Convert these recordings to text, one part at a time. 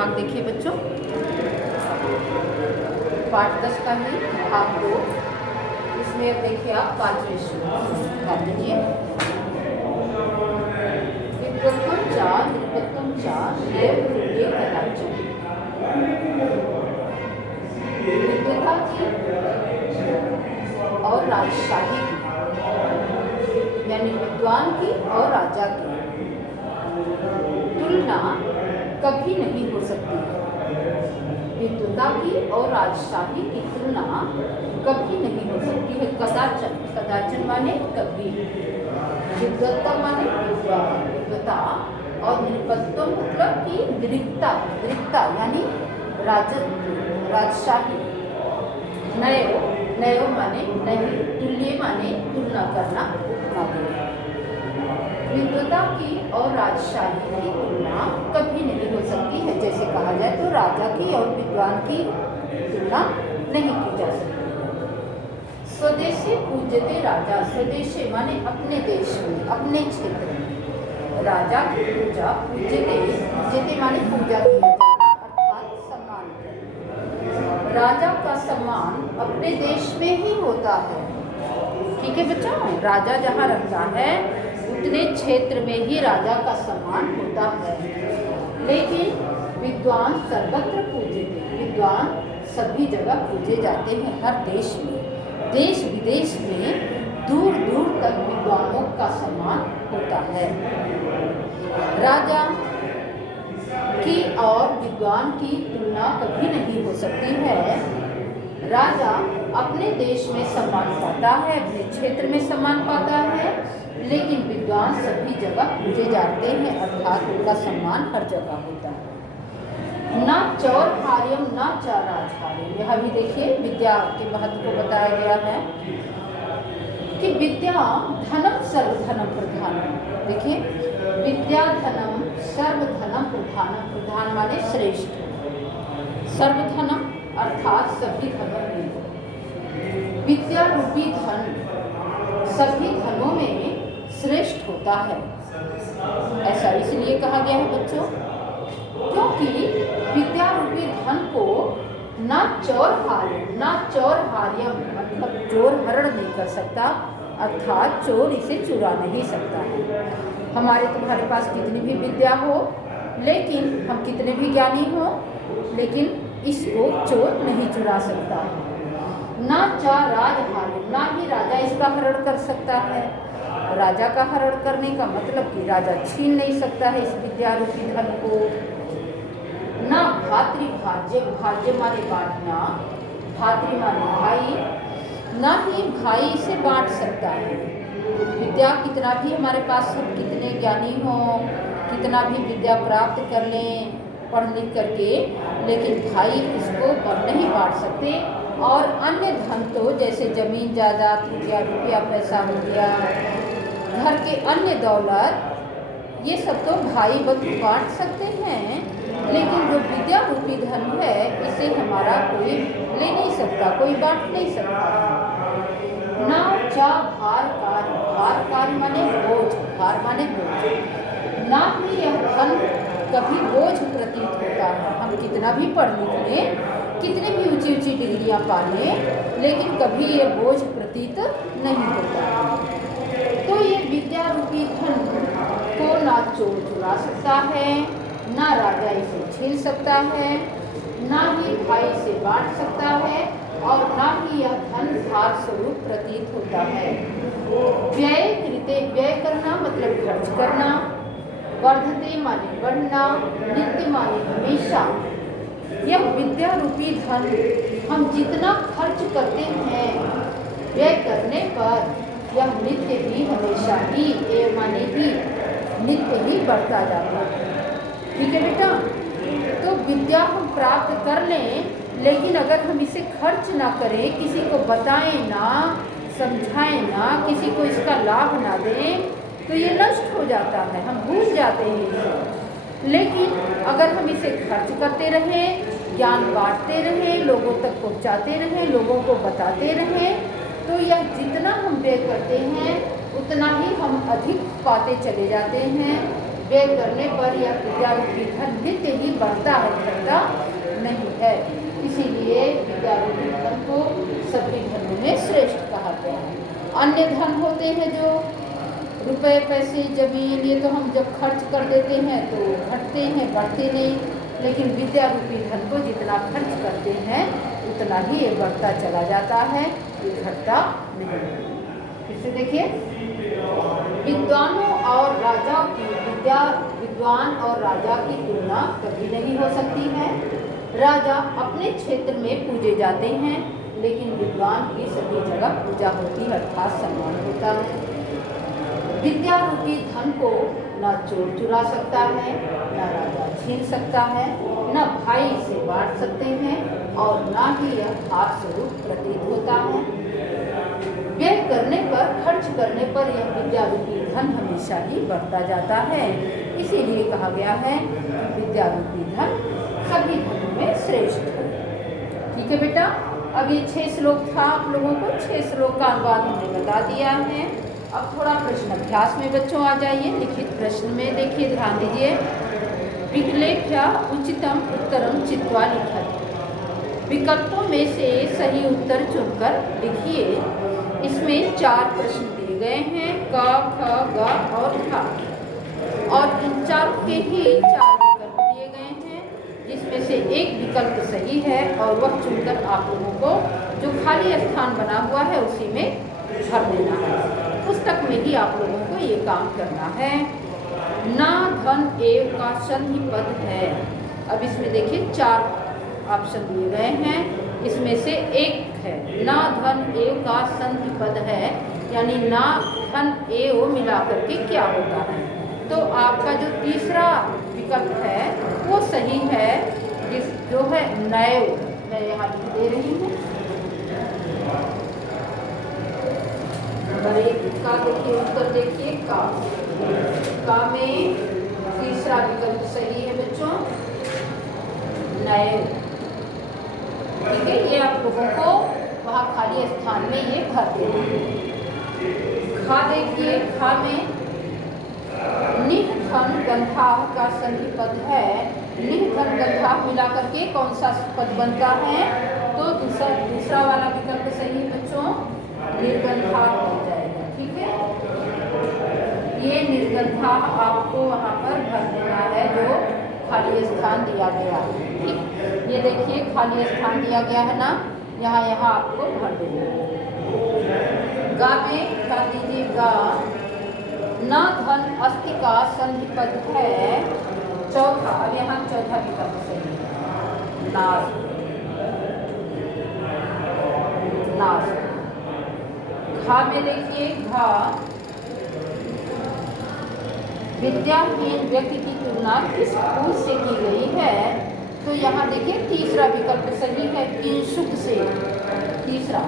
भाग देखिए बच्चों, पाठ 10 का ही भाग 2। इसमें अब देखिए आप 5वें श्लोक ध्यान दीजिए। विद्वत्वं च नृपत्वं च देवहृदये कदाचन। विद्वता की और राजशाही की, यानी विद्वान की और राजा की तुलना कभी नहीं हो सकती है। विद्वता की और राजशाही की तुलना कभी नहीं हो सकती है। कदाचन, कदाचन माने कभी, विद्वत्ता माने विद्वता, और नृपत्व मतलब कि दृक्ता, दृक्ता यानी राजत्व, राजशाही। नयो, नयो माने नहीं, तुल्य माने तुलना करना, उपमा देना। विद्वता की और राजशाही की तुलना कभी नहीं हो सकती है। जैसे कहा जाए तो राजा की और विद्वान की तुलना नहीं की जा सकती। स्वदेशे पूज्यते राजा, स्वदेशे माने अपने देश में, अपने क्षेत्र में। राजा की पूजा पूज्यते, पूज्यते माने पूजा की जाना, अर्थात सम्मान। राजा का सम्मान अपने देश में ही होता है। ठीक है बच्चों, राजा जहाँ रहता है उतने क्षेत्र में ही राजा का सम्मान होता है। लेकिन विद्वान सर्वत्र पूजे, विद्वान सभी जगह पूजे जाते हैं, हर देश में, देश विदेश में दूर दूर तक विद्वानों का सम्मान होता है। राजा की और विद्वान की तुलना कभी नहीं हो सकती है। राजा अपने देश में सम्मान पाता है, अपने क्षेत्र में सम्मान पाता है, लेकिन विद्वान सभी जगह पूजे जाते हैं, अर्थात उनका सम्मान हर जगह होता है। न चौरहार्यम न च राजहार्यम, यह भी देखिए विद्या के महत्व को बताया गया है कि विद्या धनम सर्वधनम प्रधानम। देखिए, विद्या धनम सर्वधनम प्रधानम, प्रधान माने श्रेष्ठ, सर्वधनम अर्थात सभी धनों में, विद्या रूपी धन सभी धनों में श्रेष्ठ होता है। ऐसा इसलिए कहा गया है बच्चों, क्योंकि विद्या रूपी धन को ना चौरहार्यम मतलब चोर हरण नहीं कर सकता, अर्थात चोर इसे चुरा नहीं सकता है। हमारे तुम्हारे पास कितनी भी विद्या हो, लेकिन हम कितने भी ज्ञानी हो, लेकिन इसको चोर नहीं चुरा सकता। ना चा राजहार्यम, ना ही राजा इसका हरण कर सकता है। राजा का हरण करने का मतलब कि राजा छीन नहीं सकता है इस विद्या रूपी धन को। ना भातृभाज्य, भाज्य माने बांटना, भातृ माने भाई, ना ही भाई इसे बांट सकता है। विद्या कितना भी हमारे पास हम कितने ज्ञानी हों, कितना भी विद्या प्राप्त कर लें पढ़ लिख करके, लेकिन भाई इसको नहीं बांट सकते। और अन्य धन तो जैसे जमीन जायदाद हो गया, रुपया पैसा हो गया, घर के अन्य दौलत, ये सब तो भाई बंधु बांट सकते हैं, लेकिन जो विद्या रूपी धन है इसे हमारा कोई ले नहीं सकता, कोई बांट नहीं सकता। ना चा भार कार्य, भार कार्य माने बोझ, भार माने बोझ, ना ही यह धन कभी बोझ प्रतीत होता है। हम कितना भी पढ़ लिख लें, कितनी भी ऊंची ऊंची डिग्रियां पा लें, लेकिन कभी ये बोझ प्रतीत नहीं होता। तो ये विद्या रूपी धन को ना चोर चुरा सकता है, ना राजा इसे छीन सकता है, ना ही भाई से बांट सकता है, और ना ही यह धन भार स्वरूप प्रतीत होता है। व्यय कृते, व्यय करना मतलब खर्च करना, वर्धते माने बढ़ना, नित्य माने हमेशा। यह विद्या रूपी धन हम जितना खर्च करते हैं व्यय करने पर, यह नित्य ही हमेशा ही, ए माने ही, नित्य ही बढ़ता जाता है। ठीक है बेटा, तो विद्या हम प्राप्त कर लें, लेकिन अगर हम इसे खर्च ना करें, किसी को बताएं ना, समझाएं ना, किसी को इसका लाभ ना दें, तो ये नष्ट हो जाता है, हम भूल जाते हैं इसे। लेकिन अगर हम इसे खर्च करते रहें, ज्ञान बांटते रहें, लोगों तक पहुंचाते रहें, लोगों को बताते रहें, तो यह जितना हम व्यय करते हैं उतना ही हम अधिक पाते चले जाते हैं, व्यय करने पर यह विद्यारूपी धन नित्य ही बढ़ता है, घटता नहीं है। इसीलिए विद्यारूपी धन को सभी धनों में श्रेष्ठ कहा गया है। अन्य धन होते हैं जो रुपए, पैसे, जमीन, ये तो हम जब खर्च कर देते हैं तो घटते हैं, बढ़ते नहीं। लेकिन विद्यारूपी धन को जितना खर्च करते हैं उतना ही ये बढ़ता चला जाता है, ये घटता नहीं। फिर से देखिए, विद्वानों और राजाओं की विद्वान और राजा की तुलना कभी नहीं हो सकती है। राजा अपने क्षेत्र में पूजे जाते हैं, लेकिन विद्वान की सभी जगह पूजा होती है, अर्थात सम्मान होता है। विद्या रूपी धन को न चोर चुरा सकता है, न राजा छीन सकता है, न भाई से बांट सकते हैं, और न ही यह भार स्वरूप प्रतीत होता है। व्यय करने पर, खर्च करने पर यह विद्या रूपी धन हमेशा ही बढ़ता जाता है। इसीलिए कहा गया है विद्या रूपी धन सभी धनों में श्रेष्ठ है। ठीक है बेटा, अब ये 6 श्लोक था, आप लोगों को 6 श्लोक का अनुवाद हमने बता दिया है। अब थोड़ा प्रश्न अभ्यास में बच्चों आ जाइए। लिखित प्रश्न में देखिए, ध्यान दीजिए। विकल्प्य उचितम उत्तरम चित्वा लिखत। विकल्पों में से सही उत्तर चुनकर लिखिए। इसमें 4 प्रश्न दिए गए हैं, क, ख, ग और घ, और इन चारों के ही 4 विकल्प दिए गए हैं, जिसमें से एक विकल्प सही है और वह चुनकर आप लोगों को जो खाली स्थान बना हुआ है उसी में भर देना है। पुस्तक में ही आप लोगों को ये काम करना है। ना धन एव का संधि पद है। अब इसमें देखिए 4 ऑप्शन दिए गए हैं, इसमें से एक है ना धन एव का संधि पद है, यानी ना धन एव मिला करके क्या होता है। तो आपका जो तीसरा विकल्प है वो सही है, जो है नैव। मैं यहाँ लिख दे रही हूँ। का देखिए उत्तर देखिए, का में तीसरा विकल्प सही है बच्चों, नैव। ठीक है, ये आप लोगों को वहाँ खाली स्थान में ये भर देना है। खा देखिए, खा में निह धन गंधाह का संधि पद है। निह धन गंधाह मिला करके कौन सा पद बनता है, तो दूसरा वाला विकल्प सही है बच्चों, निर्गंधा हो जाएगा। ठीक है, ये निर्गंधा आपको वहाँ पर भर देना है जो खाली स्थान दिया गया है। ठीक, ये देखिए खाली स्थान दिया गया है ना, यहाँ आपको भर देना है। गा में क्या दीजिए, गा न धन अस्थि का संधि पद है। चौथा, अब यहाँ चौथा विकल्प सही है, नाश। नाश। घा में देखिए, घा विद्याहीन व्यक्ति की तुलना किस फूल से की गई है। तो यहाँ देखिए तीसरा विकल्प सही है, किंशुक से। तीसरा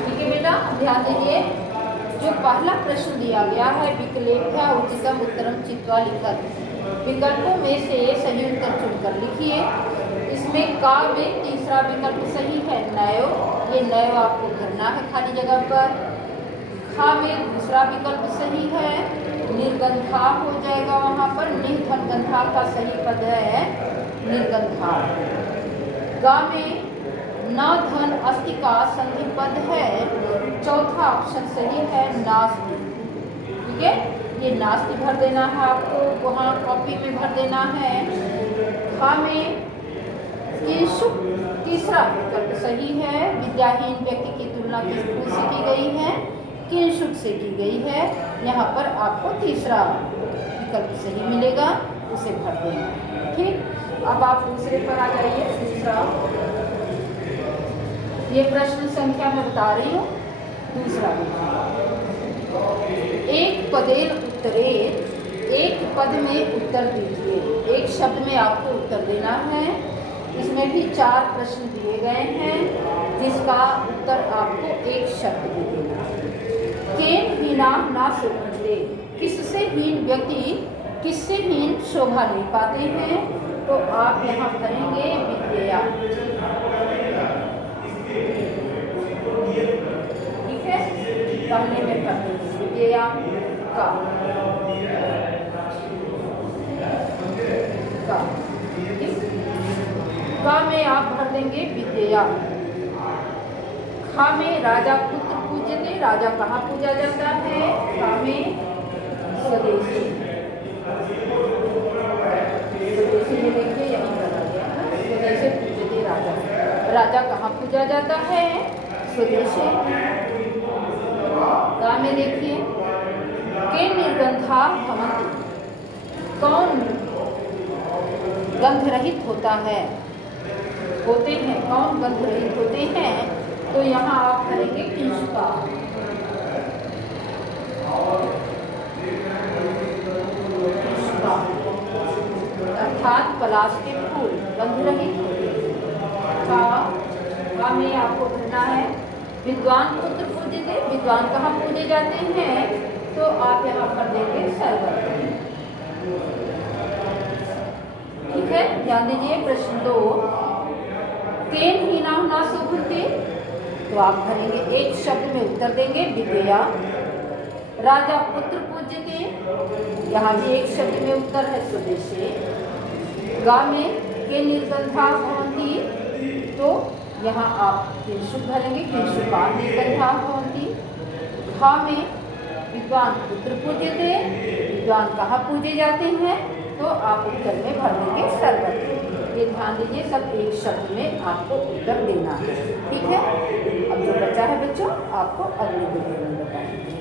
ठीक है बेटा, ध्यान दीजिए। जो पहला प्रश्न दिया गया है, विकल्प्य उचितम उत्तरम चित्वा लिखत। विकल्पों में से सही उत्तर चुनकर लिखिए। इसमें का में तीसरा विकल्प सही है, नैव। ये नैव आपको भरना है खाली जगह पर। खा में दूसरा विकल्प सही है, निर्गंधा हो जाएगा वहाँ पर। निर्धन गंधा का सही पद है निर्गंधा। गा में न धन अस्थि का संधि पद है। चौथा ऑप्शन सही है, नास्ति। ठीक है, ये नास्ति भर देना है आपको, वहाँ कॉपी में भर देना है। खा में किंशुक तीसरा विकल्प सही है, विद्याहीन व्यक्ति की तुलना किस फूल से की गई है, किंशुक से की गई है। यहाँ पर आपको तीसरा विकल्प सही मिलेगा, उसे भर देना। ठीक, अब आप दूसरे पर आ जाइए। दूसरा, ये प्रश्न संख्या मैं बता रही हूँ। दूसरा, एक पदेन उत्तरे, एक पद में उत्तर दीजिए। एक शब्द में आपको उत्तर देना है। इसमें भी 4 प्रश्न दिए गए हैं, जिसका उत्तर आपको एक शब्द में देना है। केन हीना ना शोभते, किससे हीन व्यक्ति किससे हीन शोभा नहीं पाते हैं। तो आप यहाँ भरेंगे विद्या। पहले में भर देंगे विद्या का का में आप भर देंगे विद्या। खा में राजा पुत्र पूजते, राजा कहाँ पूजा जाता है? खा में स्वदेशी। स्वदेशी ये देखिए यहीं बता गया है, स्वदेशी पूजते राजा। राजा कहाँ पूजा जाता है? स्वदेशी। गा में देखिए के निर्गंधा भवन्ति, कौन गंध रहित होता है, होते हैं, कौन गंध रहित होते हैं? तो यहाँ आप करेंगे किंशुका। अर्थात पलाश के फूल गंध रहित होते हैं। में आपको भरना है विद्वान पुत्र पूजते। विद्वान कहाँ पूजे जाते हैं? तो आप यहाँ पर देंगे सर्वत्र। ठीक है, ध्यान दीजिए। प्रश्न 2, केन हीना ना सुभते, तो आप भरेंगे एक शब्द में उत्तर देंगे विद्या। राजा पुत्र पूज्यते, यहाँ भी एक शब्द में उत्तर है स्वदेशे। गा में के निर्गंधा भवन्ति, तो यहाँ आप किंशुक भरेंगे, किंशुका निर्गंधा भवन्ति। खा में विद्वान पुत्र पूज्यते, विद्वान कहाँ पूजे जाते हैं? तो आप उत्तर में भर देंगे सर्वत्र। ये ध्यान दीजिए, सब एक शब्द में आपको उत्तर देना है। ठीक है, अब जो बचा है बच्चों आपको अगले वीडियो में बताएंगे।